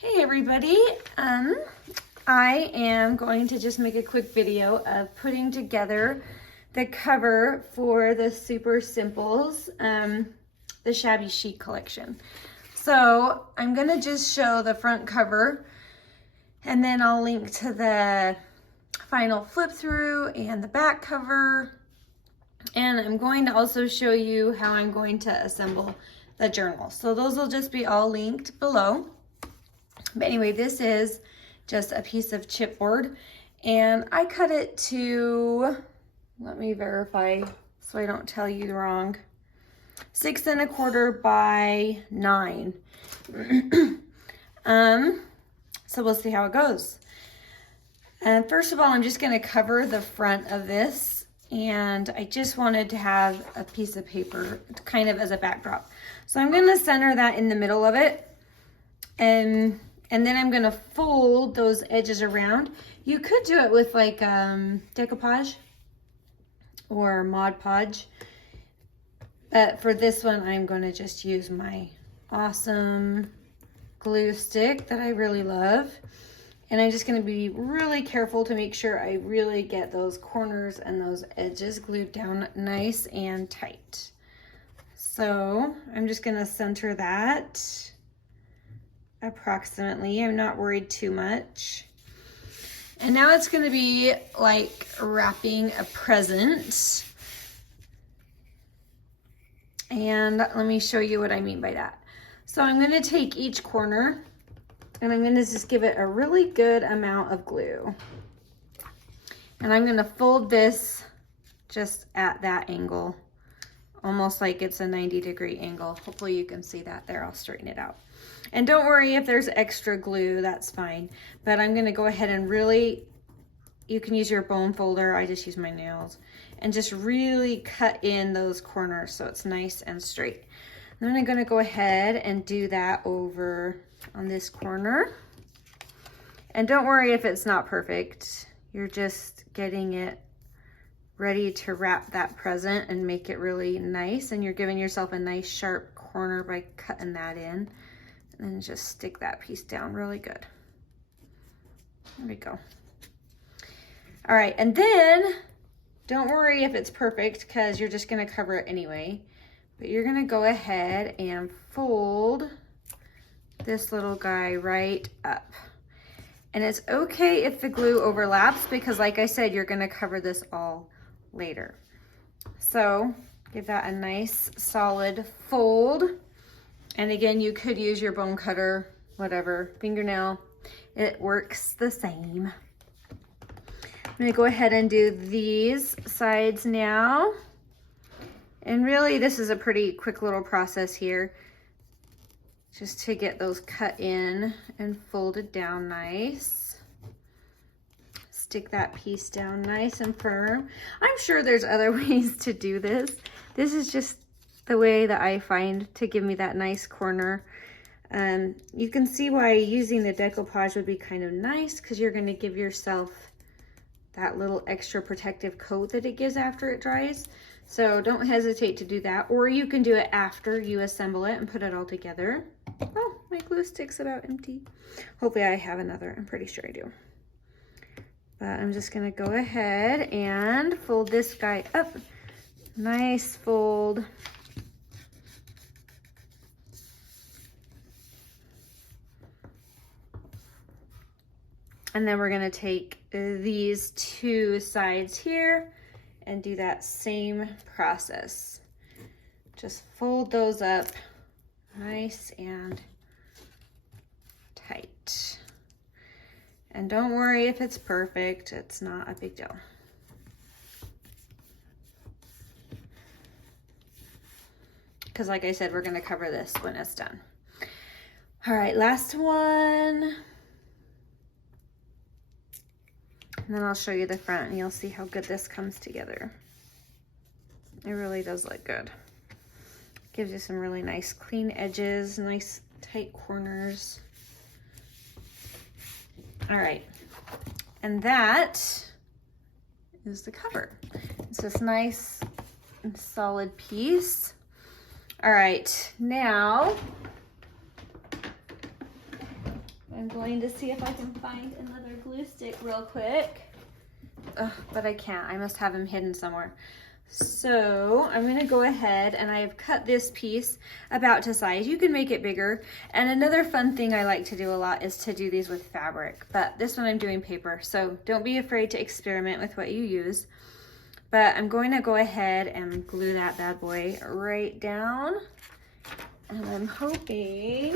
Hey everybody, I am going to just make a quick video of putting together the cover for the Super Simples, the Shabby Chic collection. So I'm gonna just show the front cover and then I'll link to the final flip through and the back cover. And I'm going to also show you how I'm going to assemble the journal. So those will just be all linked below. But anyway, this is just a piece of chipboard and I cut it to, let me verify so I don't tell you wrong, 6 1/4 by 9. So we'll see how it goes. And first of all, I'm just going to cover the front of this, and I just wanted to have a piece of paper kind of as a backdrop. So I'm going to center that in the middle of it, and then I'm gonna fold those edges around. You could do it with like decoupage or Mod Podge, but for this one, I'm gonna just use my awesome glue stick that I really love. And I'm just gonna be really careful to make sure I really get those corners and those edges glued down nice and tight. So I'm just gonna center that approximately. I'm not worried too much. And now it's going to be like wrapping a present. And let me show you what I mean by that. So I'm going to take each corner and I'm going to just give it a really good amount of glue. And I'm going to fold this just at that angle, almost like it's a 90-degree angle. Hopefully you can see that there. I'll straighten it out. And don't worry if there's extra glue, that's fine. But I'm gonna go ahead and really, you can use your bone folder, I just use my nails, and just really cut in those corners so it's nice and straight. Then I'm gonna go ahead and do that over on this corner. And don't worry if it's not perfect. You're just getting it ready to wrap that present and make it really nice. And you're giving yourself a nice sharp corner by cutting that in. And just stick that piece down really good. There we go. All right, and then don't worry if it's perfect because you're just gonna cover it anyway, but you're gonna go ahead and fold this little guy right up. And it's okay if the glue overlaps because like I said, you're gonna cover this all later. So give that a nice solid fold. And again, you could use your bone cutter, whatever, fingernail, it works the same. I'm gonna go ahead and do these sides now. And really, this is a pretty quick little process here, just to get those cut in and folded down nice. Stick that piece down nice and firm. I'm sure there's other ways to do this. This is just the way that I find to give me that nice corner. You can see why using the decoupage would be kind of nice because you're going to give yourself that little extra protective coat that it gives after it dries. So don't hesitate to do that, or you can do it after you assemble it and put it all together. Oh, my glue stick's about empty. Hopefully I have another. I'm pretty sure I do. But I'm just going to go ahead and fold this guy up. Nice fold. And then we're gonna take these two sides here and do that same process. Just fold those up nice and tight. And don't worry if it's perfect, it's not a big deal. Because like I said, we're gonna cover this when it's done. All right, last one. And then I'll show you the front and you'll see how good this comes together. It really does look good. Gives you some really nice clean edges, nice tight corners. All right, and that is the cover. It's this nice and solid piece. All right, now I'm going to see if I can find another glue stick real quick. Ugh, but I can't. I must have them hidden somewhere. So I'm going to go ahead and I have cut this piece about to size. You can make it bigger. And another fun thing I like to do a lot is to do these with fabric. But this one I'm doing paper. So don't be afraid to experiment with what you use. But I'm going to go ahead and glue that bad boy right down. And I'm hoping,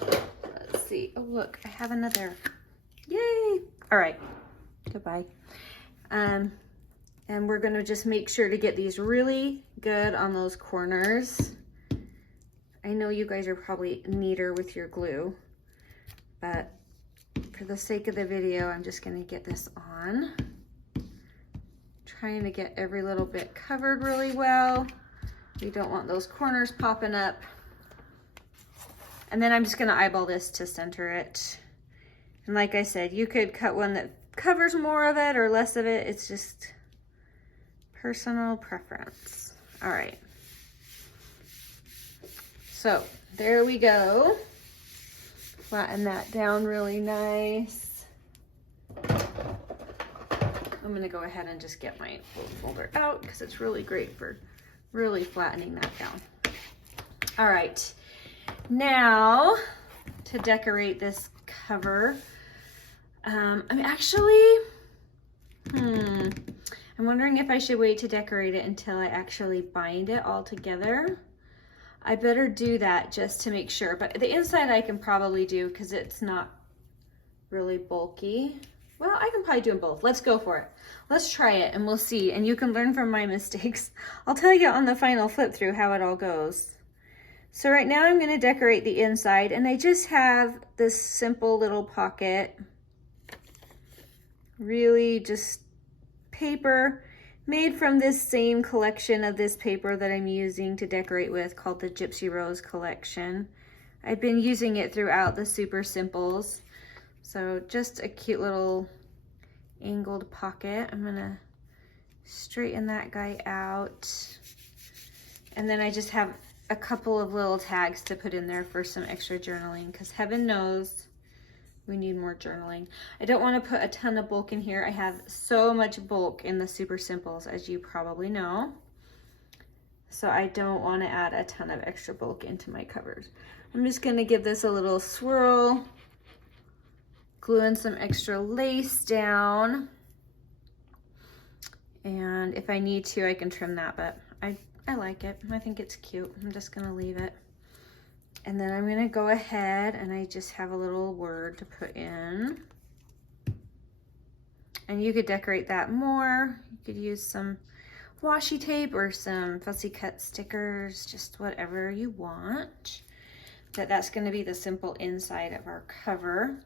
let's see. Oh, look, I have another. Yay. All right. Goodbye. And we're gonna just make sure to get these really good on those corners. I know you guys are probably neater with your glue, but for the sake of the video, I'm just gonna get this on. Trying to get every little bit covered really well. We don't want those corners popping up. And then I'm just gonna eyeball this to center it. And like I said, you could cut one that covers more of it or less of it. It's just personal preference. All right. So there we go. Flatten that down really nice. I'm gonna go ahead and just get my folder out because it's really great for really flattening that down. All right. Now to decorate this cover, I'm actually, I'm wondering if I should wait to decorate it until I actually bind it all together. I better do that just to make sure, but the inside I can probably do because it's not really bulky. Well, I can probably do them both. Let's go for it. Let's try it and we'll see, and you can learn from my mistakes. I'll tell you on the final flip through how it all goes. So right now I'm gonna decorate the inside, and I just have this simple little pocket. Really just paper made from this same collection of this paper that I'm using to decorate with, called the Gypsy Rose collection. I've been using it throughout the Super Simples. So just a cute little angled pocket. I'm gonna straighten that guy out. And then I just have a couple of little tags to put in there for some extra journaling, because heaven knows we need more journaling. I don't want to put a ton of bulk in here. I have so much bulk in the Super Simples, as you probably know. So I don't want to add a ton of extra bulk into my covers. I'm just going to give this a little swirl, glue in some extra lace down. And if I need to, I can trim that, but I like it. I think it's cute. I'm just going to leave it. And then I'm gonna go ahead and I just have a little word to put in. And you could decorate that more. You could use some washi tape or some fussy cut stickers, just whatever you want. But that's gonna be the simple inside of our cover.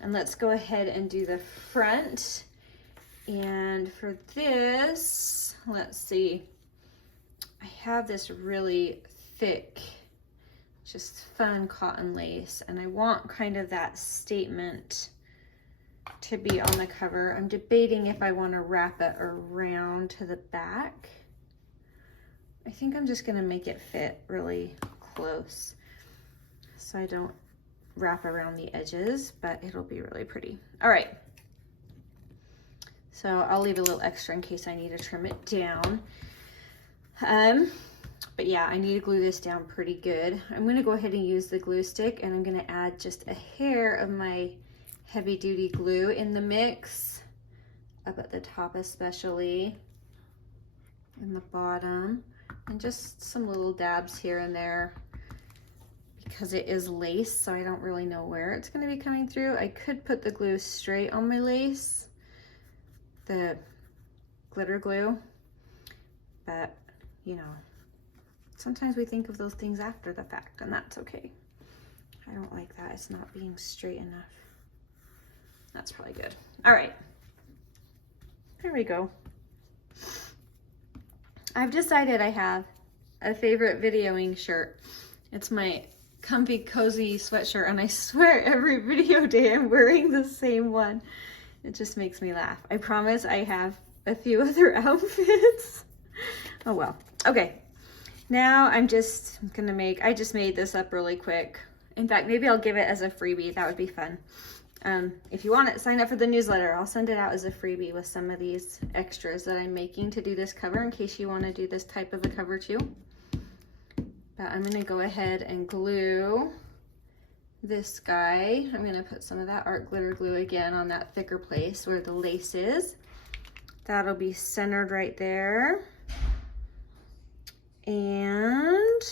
And let's go ahead and do the front. And for this, let's see. I have this really thick, just fun cotton lace, and I want kind of that statement to be on the cover. I'm debating if I want to wrap it around to the back. I think I'm just going to make it fit really close so I don't wrap around the edges, but it'll be really pretty. All right, so I'll leave a little extra in case I need to trim it down. But yeah, I need to glue this down pretty good. I'm gonna go ahead and use the glue stick, and I'm gonna add just a hair of my heavy duty glue in the mix, up at the top especially, and the bottom, and just some little dabs here and there because it is lace, so I don't really know where it's gonna be coming through. I could put the glue straight on my lace, the glitter glue, but you know, sometimes we think of those things after the fact, and that's okay. I don't like that. It's not being straight enough. That's probably good. All right. There we go. I've decided I have a favorite videoing shirt. It's my comfy, cozy sweatshirt, and I swear every video day I'm wearing the same one. It just makes me laugh. I promise I have a few other outfits. Oh well. Okay. Now I'm just gonna I just made this up really quick. In fact, maybe I'll give it as a freebie. That would be fun. If you want it, sign up for the newsletter. I'll send it out as a freebie with some of these extras that I'm making to do this cover in case you want to do this type of a cover too. But I'm going to go ahead and glue this guy. I'm going to put some of that art glitter glue again on that thicker place where the lace is. That'll be centered right there. And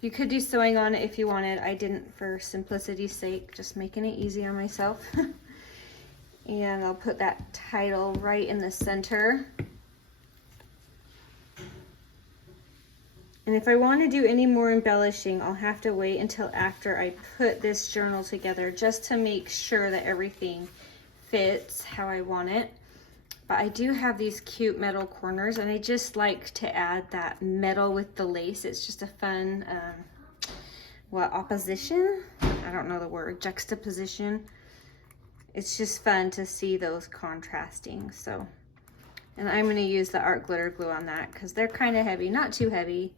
you could do sewing on it if you wanted. I didn't for simplicity's sake, just making it easy on myself. And I'll put that title right in the center. And if I want to do any more embellishing, I'll have to wait until after I put this journal together just to make sure that everything fits how I want it. But I do have these cute metal corners, and I just like to add that metal with the lace. It's just a fun, opposition? I don't know the word, juxtaposition. It's just fun to see those contrasting. So, and I'm going to use the art glitter glue on that because they're kind of heavy, not too heavy,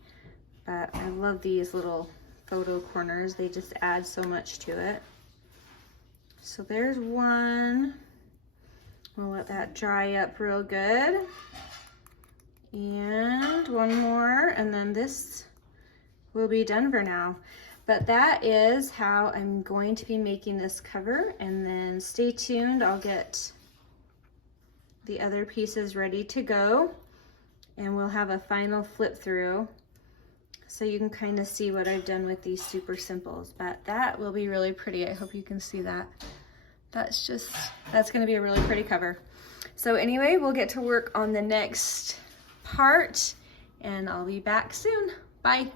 but I love these little photo corners. They just add so much to it. So there's one. We'll let that dry up real good. And one more, and then this will be done for now. But that is how I'm going to be making this cover, and then stay tuned. I'll get the other pieces ready to go, and we'll have a final flip through so you can kind of see what I've done with these super simples. But that will be really pretty. I hope you can see that. That's going to be a really pretty cover. So anyway, we'll get to work on the next part, and I'll be back soon. Bye.